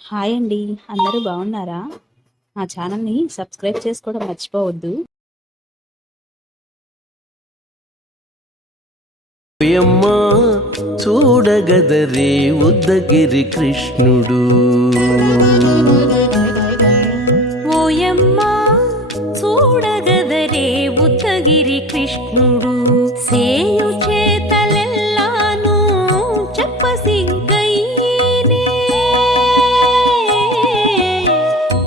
Hi అండి. అందరూ బాగున్నారా? మా ఛానల్ని సబ్స్క్రైబ్ చేసుకోవడం మర్చిపోవద్దు. చూడగదరే ఉద్దగిరి కృష్ణుడు. ఓయమ్మా చూడగదరే ఉద్దగిరి కృష్ణుడు.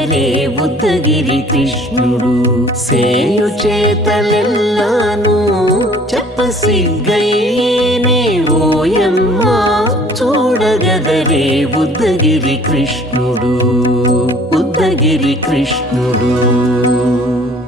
చూడగదలే ఉద్దగిరి కృష్ణుడు. సేయు చేతలెల్లాను చెప్పసిగ్గయ్యేనే ఓయమ్మా చూడగదరే ఉద్దగిరి కృష్ణుడు. ఉద్దగిరి కృష్ణుడు.